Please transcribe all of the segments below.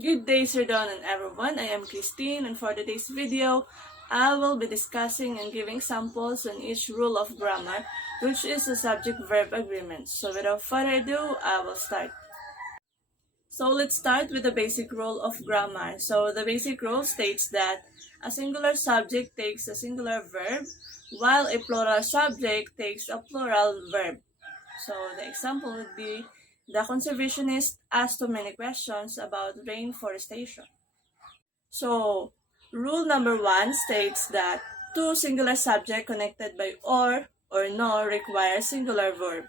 Good day, Sir Don and everyone. I am Christine, and for today's video, I will be discussing and giving samples on each rule of grammar, which is the subject-verb agreement. So without further ado, I will start. So let's start with the basic rule of grammar. So the basic rule states that a singular subject takes a singular verb, while a plural subject takes a plural verb. So the example would be, the conservationist asked too many questions about rainforestation. So rule number 1 states that two singular subject connected by or no require singular verb.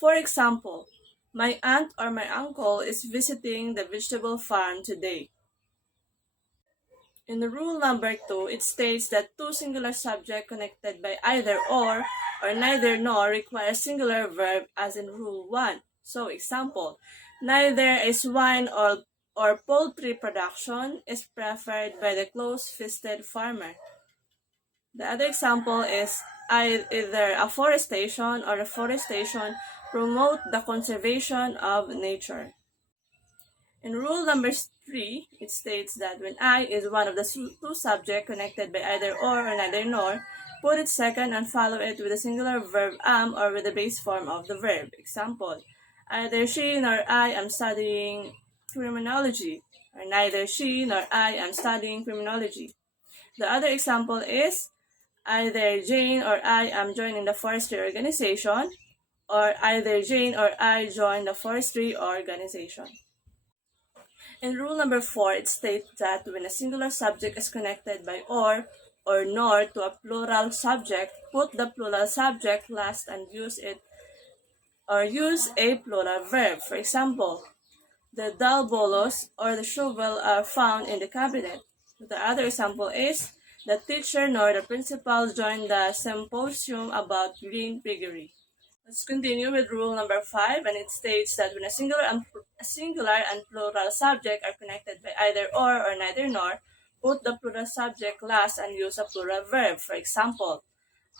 For example, my aunt or my uncle is visiting the vegetable farm today. In rule number 2, it states that two singular subject connected by either or neither nor require singular verb as in rule 1. So example, neither a swine or poultry production is preferred by the close-fisted farmer. The other example is either afforestation or reforestation promote the conservation of nature. In rule number 3, it states that when I is one of the two subjects connected by either or neither nor, put it second and follow it with a singular verb am or with the base form of the verb. Example, either she nor I am studying criminology, or neither she nor I am studying criminology. The other example is either Jane or I am joining the forestry organization, or either Jane or I join the forestry organization. In rule number 4, it states that when a singular subject is connected by or nor to a plural subject, put the plural subject last and use a plural verb. For example, the dull bolos or the shovel are found in the cabinet. The other example is the teacher nor the principal joined the symposium about green piggery. Let's continue with rule number 5, and it states that when a singular and plural subject are connected by either or neither nor, put the plural subject last and use a plural verb. For example,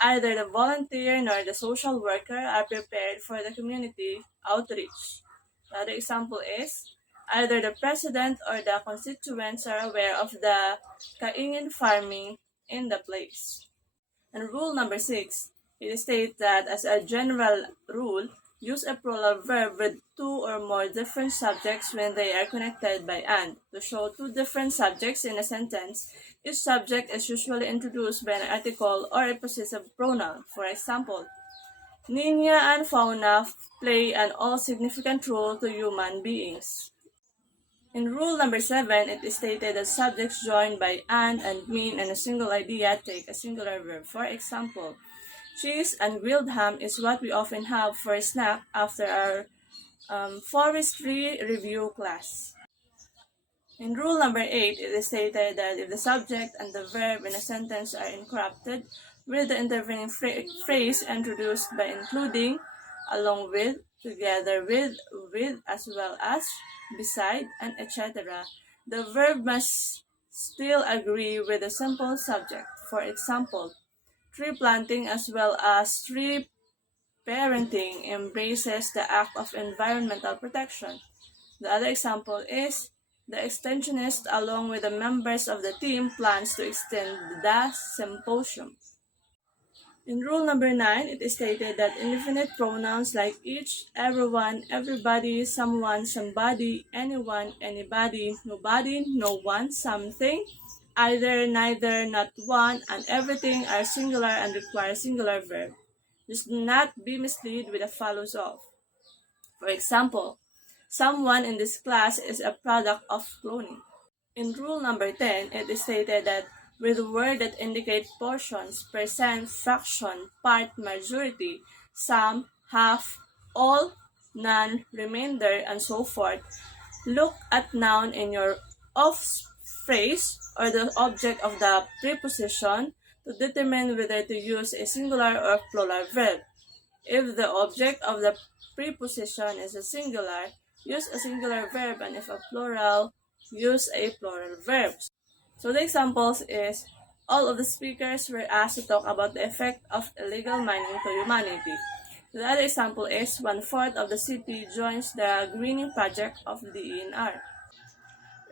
either the volunteer nor the social worker are prepared for the community outreach. The other example is, either the president or the constituents are aware of the kaingin farming in the place. And rule number 6, it states that as a general rule, use a plural verb with two or more different subjects when they are connected by and. To show two different subjects in a sentence, each subject is usually introduced by an article or a possessive pronoun. For example, Nina and fauna play an all-significant role to human beings. In rule number 7, it is stated that subjects joined by and mean and a single idea take a singular verb. For example, cheese and grilled ham is what we often have for a snack after our forestry review class. In rule number 8, it is stated that if the subject and the verb in a sentence are incorrupted with the intervening phrase introduced by including, along with, together with, as well as, beside, and etc., the verb must still agree with the simple subject. For example, tree planting as well as tree parenting embraces the act of environmental protection. The other example is, the extensionist along with the members of the team plans to extend the symposium. In rule number 9, it is stated that indefinite pronouns like each, everyone, everybody, someone, somebody, anyone, anybody, nobody, no one, something, either, neither, not one, and everything are singular and require singular verb. Just do not be misled with the follows of. For example, someone in this class is a product of cloning. In rule number 10, it is stated that with words that indicate portions, percent, fraction, part, majority, some, half, all, none, remainder, and so forth, look at noun in your of phrase or the object of the preposition to determine whether to use a singular or plural verb. If the object of the preposition is a singular, use a singular verb, and if a plural, use a plural verb. So the examples is, all of the speakers were asked to talk about the effect of illegal mining to humanity. The other example is, 1/4 of the city joins the greening project of the DENR.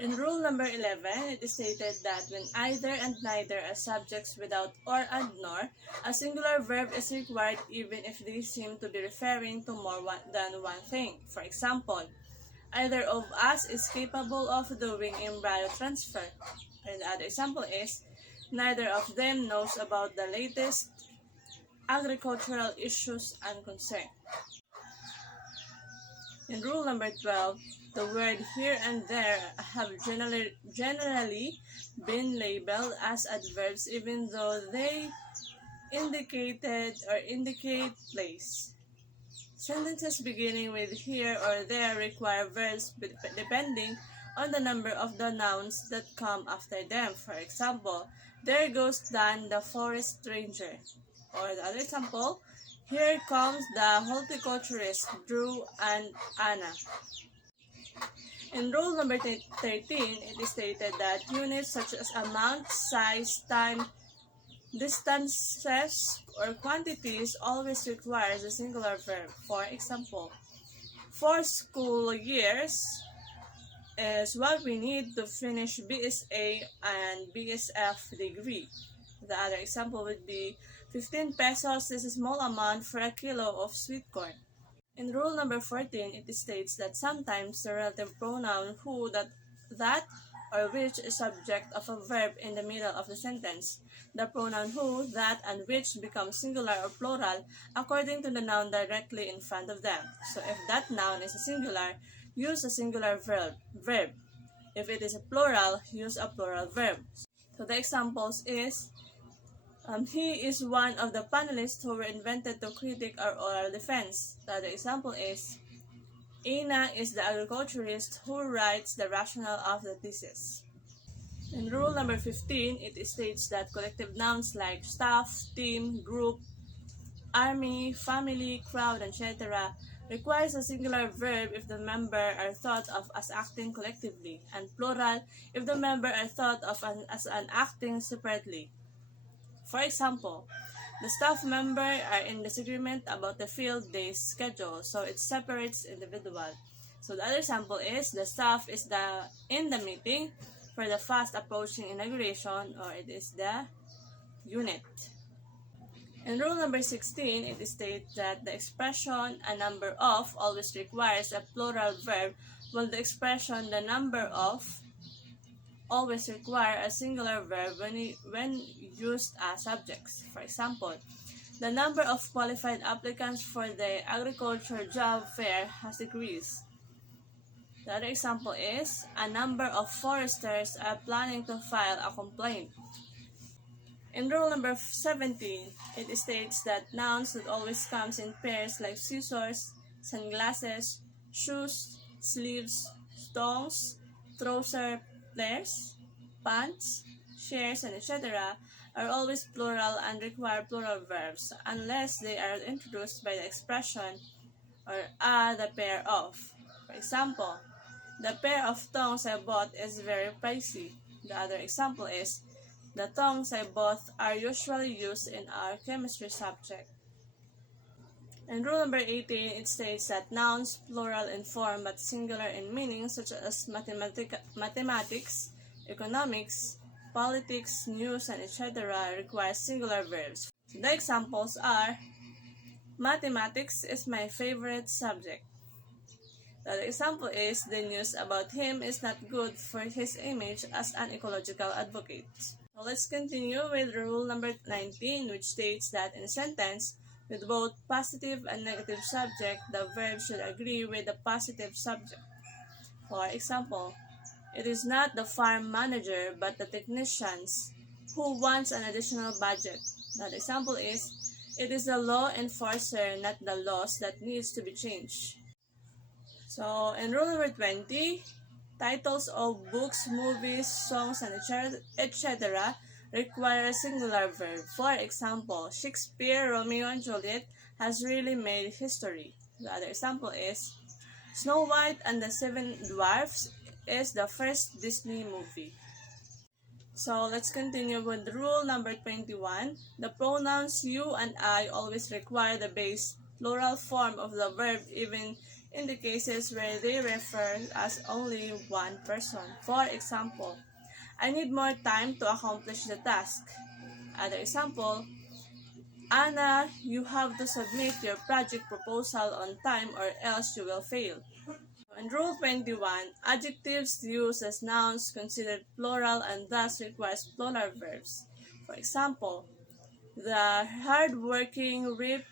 In rule number 11, it is stated that when either and neither are subjects without or and nor, a singular verb is required even if they seem to be referring to more than one thing. For example, either of us is capable of doing embryo transfer. And the other example is, neither of them knows about the latest agricultural issues and concerns. In rule number 12, the word here and there have generally been labeled as adverbs even though they indicate place. Sentences beginning with here or there require verbs depending on the number of the nouns that come after them. For example, there goes Dan, the forest ranger. Or the other example, here comes the horticulturist, Drew and Anna. In rule number 13, it is stated that units such as amount, size, time, distances, or quantities always requires a singular verb. For example, 4 school years is what we need to finish BSA and BSF degree. The other example would be 15 pesos is a small amount for a kilo of sweet corn. In rule number 14, it states that sometimes the relative pronoun who, that, or which is subject of a verb in the middle of the sentence. The pronoun who, that, and which become singular or plural according to the noun directly in front of them. So if that noun is a singular, use a singular verb. If it is a plural, use a plural verb. So the examples is, he is one of the panelists who were invented to critique our oral defense. The other example is, Ina is the agriculturist who writes the rationale of the thesis. In rule number 15, it states that collective nouns like staff, team, group, army, family, crowd, etc. requires a singular verb if the member are thought of as acting collectively, and plural if the member are thought of as acting separately. For example, the staff member are in disagreement about the field day schedule, so it separates individual. So the other example is, the staff is in the meeting for the fast approaching inauguration, or it is the unit. In rule number 16, it states that the expression a number of always requires a plural verb, while the expression the number of always require a singular verb when used as subjects. For example, the number of qualified applicants for the agriculture job fair has decreased. The other example is, a number of foresters are planning to file a complaint. In rule number 17, it states that nouns that always comes in pairs like scissors, sunglasses, shoes, sleeves, stones, trouser, flares, pants, shares, and etc. are always plural and require plural verbs unless they are introduced by the expression or the pair of. For example, the pair of tongs I bought is very pricey. The other example is, the tongs I bought are usually used in our chemistry subject. In rule number 18, it states that nouns, plural in form but singular in meaning, such as mathematics, economics, politics, news, and etc., require singular verbs. So the examples are, mathematics is my favorite subject. The example is, the news about him is not good for his image as an ecological advocate. So let's continue with rule number 19, which states that in a sentence with both positive and negative subject, the verb should agree with the positive subject. For example, it is not the farm manager but the technicians who wants an additional budget. The example is, it is the law enforcer, not the laws, that needs to be changed. So in rule number 20, titles of books, movies, songs, and etc. require a singular verb. For example, Shakespeare, Romeo and Juliet has really made history. The other example is, Snow White and the Seven Dwarfs is the first Disney movie. So let's continue with rule number 21. The pronouns you and I always require the base plural form of the verb even in the cases where they refer as only one person. For example, I need more time to accomplish the task. Other example, Anna, you have to submit your project proposal on time or else you will fail. In Rule 21, adjectives used as nouns considered plural and thus requires plural verbs. For example, the hardworking reap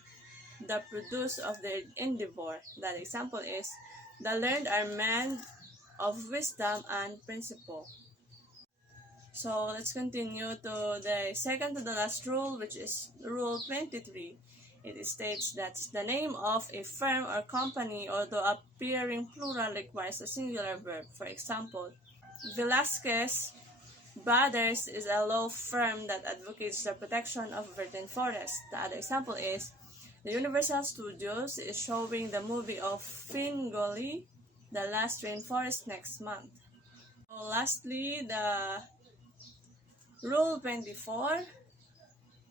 the produce of their endeavor. That example is, the learned are men of wisdom and principle. So let's continue to the second to the last rule, which is Rule 23. It states that the name of a firm or company, although appearing plural, requires a singular verb. For example, Velasquez Brothers is a law firm that advocates the protection of virgin forests. The other example is, the Universal Studios is showing the movie of Fingoli, The Last Rainforest next month. So lastly, the Rule 24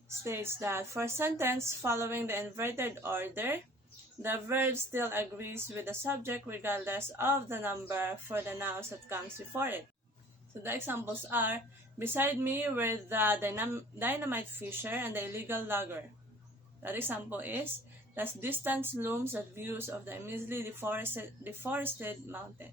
states that for a sentence following the inverted order, the verb still agrees with the subject regardless of the number for the nouns that comes before it. So the examples are, beside me were the dynamite fisher and the illegal logger. That example is, the distance looms at views of the immensely deforested mountain.